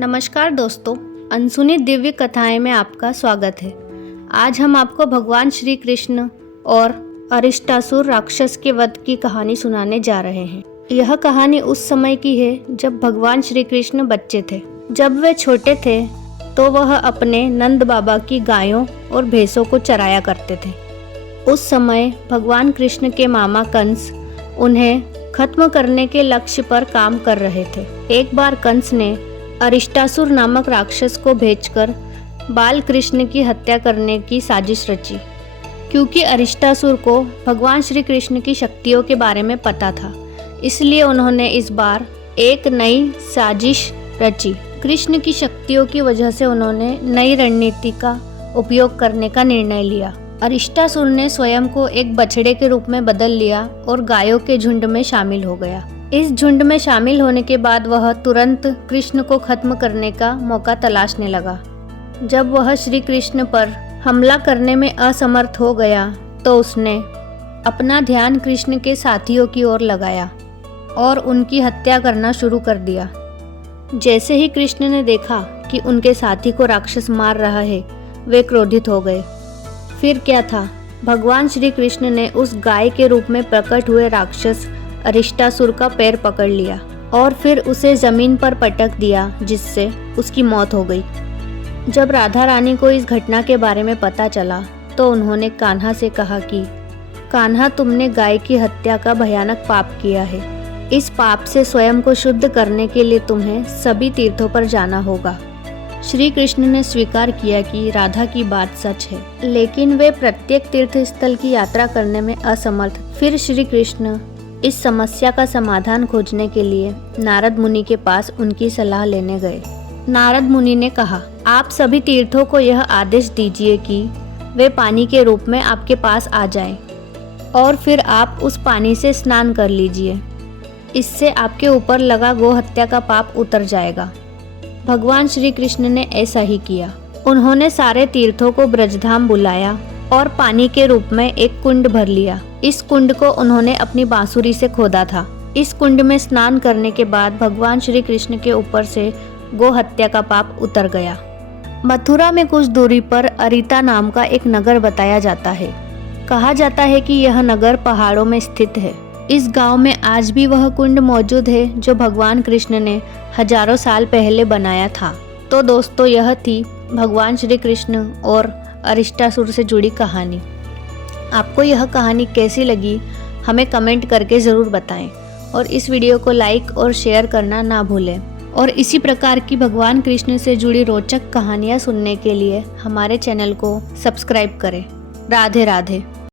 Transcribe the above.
नमस्कार दोस्तों, अनसुनी दिव्य कथाएं में आपका स्वागत है। आज हम आपको भगवान श्री कृष्ण और अरिष्टासुर राक्षस के वध की कहानी सुनाने जा रहे हैं। यह कहानी उस समय की है जब भगवान श्री कृष्ण बच्चे थे। जब वे छोटे थे तो वह अपने नंद बाबा की गायों और भैंसों को चराया करते थे। उस समय भगवान कृष्ण के मामा कंस उन्हें खत्म करने के लक्ष्य पर काम कर रहे थे। एक बार कंस ने अरिष्टासुर नामक राक्षस को भेजकर बाल कृष्ण की हत्या करने की साजिश रची। क्योंकि अरिष्टासुर को भगवान श्री कृष्ण की शक्तियों के बारे में पता था, इसलिए उन्होंने इस बार एक नई साजिश रची। कृष्ण की शक्तियों की वजह से उन्होंने नई रणनीति का उपयोग करने का निर्णय लिया। अरिष्टासुर ने स्वयं को एक बछड़े के रूप में बदल लिया और गायों के झुंड में शामिल हो गया। इस झुंड में शामिल होने के बाद वह तुरंत कृष्ण को खत्म करने का मौका तलाशने लगा। जब वह श्री कृष्ण पर हमला करने में असमर्थ हो गया तो उसने अपना ध्यान कृष्ण के साथियों की ओर लगाया और उनकी हत्या करना शुरू कर दिया। जैसे ही कृष्ण ने देखा कि उनके साथी को राक्षस मार रहा है, वे क्रोधित हो गए। फिर क्या था, भगवान श्री कृष्ण ने उस गाय के रूप में प्रकट हुए राक्षस अरिष्टासुर का पैर पकड़ लिया और फिर उसे जमीन पर पटक दिया, जिससे उसकी मौत हो गई। जब राधा रानी को इस घटना के बारे में पता चला तो उन्होंने कान्हा से कहा कि कान्हा, तुमने गाय की हत्या का भयानक पाप किया है। इस पाप से स्वयं को शुद्ध करने के लिए तुम्हें सभी तीर्थों पर जाना होगा। श्री कृष्ण ने स्वीकार किया कि राधा की बात सच है, लेकिन वे प्रत्येक तीर्थ स्थल की यात्रा करने में असमर्थ। फिर श्री कृष्ण इस समस्या का समाधान खोजने के लिए नारद मुनि के पास उनकी सलाह लेने गए। नारद मुनि ने कहा, आप सभी तीर्थों को यह आदेश दीजिए कि वे पानी के रूप में आपके पास आ जाएं और फिर आप उस पानी से स्नान कर लीजिए। इससे आपके ऊपर लगा गो हत्या का पाप उतर जाएगा। भगवान श्री कृष्ण ने ऐसा ही किया। उन्होंने सारे तीर्थों को ब्रजधाम बुलाया और पानी के रूप में एक कुंड भर लिया। इस कुंड को उन्होंने अपनी बांसुरी से खोदा था। इस कुंड में स्नान करने के बाद भगवान श्री कृष्ण के ऊपर से गो हत्या का पाप उतर गया। मथुरा में कुछ दूरी पर अरिता नाम का एक नगर बताया जाता है। कहा जाता है कि यह नगर पहाड़ों में स्थित है। इस गांव में आज भी वह कुंड मौजूद है जो भगवान कृष्ण ने हजारों साल पहले बनाया था। तो दोस्तों, यह थी भगवान श्री कृष्ण और अरिष्टासुर से जुड़ी कहानी। आपको यह कहानी कैसी लगी हमें कमेंट करके ज़रूर बताएं और इस वीडियो को लाइक और शेयर करना ना भूलें। और इसी प्रकार की भगवान कृष्ण से जुड़ी रोचक कहानियाँ सुनने के लिए हमारे चैनल को सब्सक्राइब करें। राधे राधे।